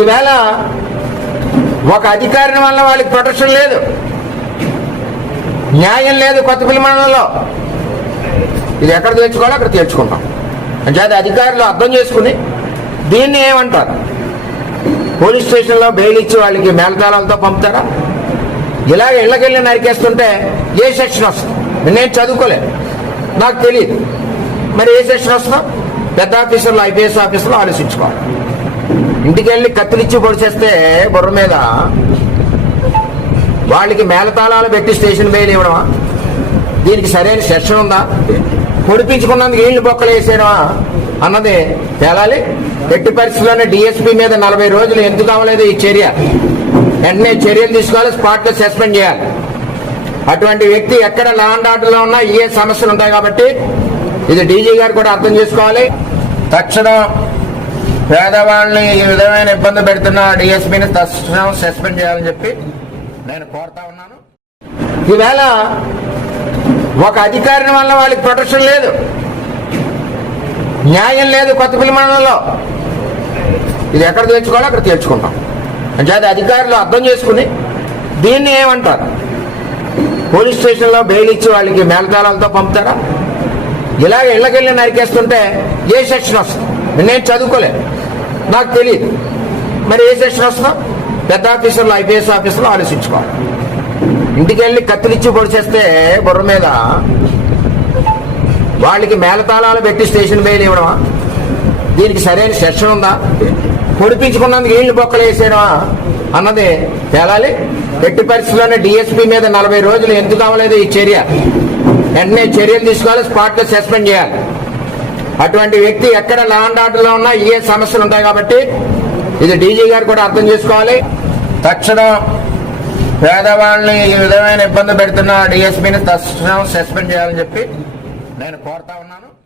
ఈవేళ ఒక అధికారిని వల్ల వాళ్ళకి ప్రొటెక్షన్ లేదు, న్యాయం లేదు. కొత్తపల్లి మండలంలో ఇది ఎక్కడ తెచ్చుకోవాలో అక్కడ తెచ్చుకుంటాం. అంచేది అధికారులు అర్థం చేసుకుని దీన్ని ఏమంటారు, పోలీస్ స్టేషన్లో బెయిల్ ఇచ్చి వాళ్ళకి మేళతాళాలతో పంపుతారా? ఇలాగ ఇళ్ళకెళ్ళి నరికేస్తుంటే ఏ సెక్షన్ వస్తుంది? నేను చదువుకోలేదు, నాకు తెలియదు. మరి ఏ సెక్షన్ వస్తుందో పెద్ద ఆఫీసర్లు, ఐపీఎస్ ఆఫీసర్లు ఆలోచించుకోవాలి. ఇంటికి వెళ్ళి కత్తులిచ్చి పొడిచేస్తే బుర్ర మీద వాళ్ళకి మేళతాళాలు పెట్టి స్టేషన్ బెయిల్ ఇవ్వడమా? దీనికి సరైన సెక్షన్ ఉందా? పొడిపించుకున్నందుకు ఏళ్ళు బొక్కలు వేసేయడమా అన్నది తేలాలి. ఎట్టి పరిస్థితుల్లోనే డిఎస్పీ మీద 40 రోజులు ఎందుకు అవ్వలేదు ఈ చర్య? వెంటనే చర్యలు తీసుకోవాలి, స్పాట్ లో సస్పెండ్ చేయాలి. అటువంటి వ్యక్తి ఎక్కడ లా అండ్ ఆర్డర్ లో ఉన్నా ఏ సమస్యలు ఉంటాయి కాబట్టి ఇది డీజీ గారు కూడా అర్థం చేసుకోవాలి. తక్షణం పేదవాళ్ళని ఈ విధమైన ఇబ్బంది పెడుతున్న డిఎస్పీని తక్షణం సస్పెండ్ చేయాలని చెప్పి నేను కోరుతా ఉన్నాను. ఈవేళ ఒక అధికారిని వల్ల వాళ్ళకి ప్రొటెక్షన్ లేదు, న్యాయం లేదు. కొత్తపల్లి మండలంలో ఇది ఎక్కడ తెచ్చుకోవాలో అక్కడ తెచ్చుకుంటాం. అంచేది అధికారులు అర్థం చేసుకుని దీన్ని ఏమంటారు, పోలీస్ స్టేషన్లో బెయిల్ ఇచ్చి వాళ్ళకి మేళతాళాలతో పంపుతారా? ఇలాగ ఇళ్ళకెళ్ళి నరికేస్తుంటే ఏ సెక్షన్ వస్తుంది? నేను చదువుకోలేదు, నాకు తెలియదు. మరి ఏ సెక్షన్ వస్తుందో పెద్ద ఆఫీసర్లు, ఐపీఎస్ ఆఫీసర్లు ఆలోచించుకోవాలి. ఇంటికి వెళ్ళి కత్తులిచ్చి పొడిచేస్తే బుర్ర మీద వాళ్ళకి మేళతాళాలు పెట్టి స్టేషన్ బెయిల్ ఇవ్వడమా? దీనికి సరైన సెక్షన్ ఉందా? పొడిపించుకున్నందుకు ఏళ్ళు బొక్కలు వేసేయడమా అన్నది తేలాలి. ఎట్టి పరిస్థితుల్లోనే డిఎస్పీ మీద 40 రోజులు ఎందుకు అవ్వలేదు ఈ చర్య? వెంటనే చర్యలు తీసుకోవాలి, స్పాట్ లో సస్పెండ్ చేయాలి. అటువంటి వ్యక్తి ఎక్కడ లా అండ్ ఆర్డర్ లో ఉన్నా ఏ సమస్యలు ఉంటాయి కాబట్టి ఇది డీజీ గారు కూడా అర్థం చేసుకోవాలి. తక్షణం పేదవాళ్ళని ఈ విధమైన ఇబ్బంది పెడుతున్న డిఎస్పీని తక్షణం సస్పెండ్ చేయాలని చెప్పి నేను కోరుతా ఉన్నాను.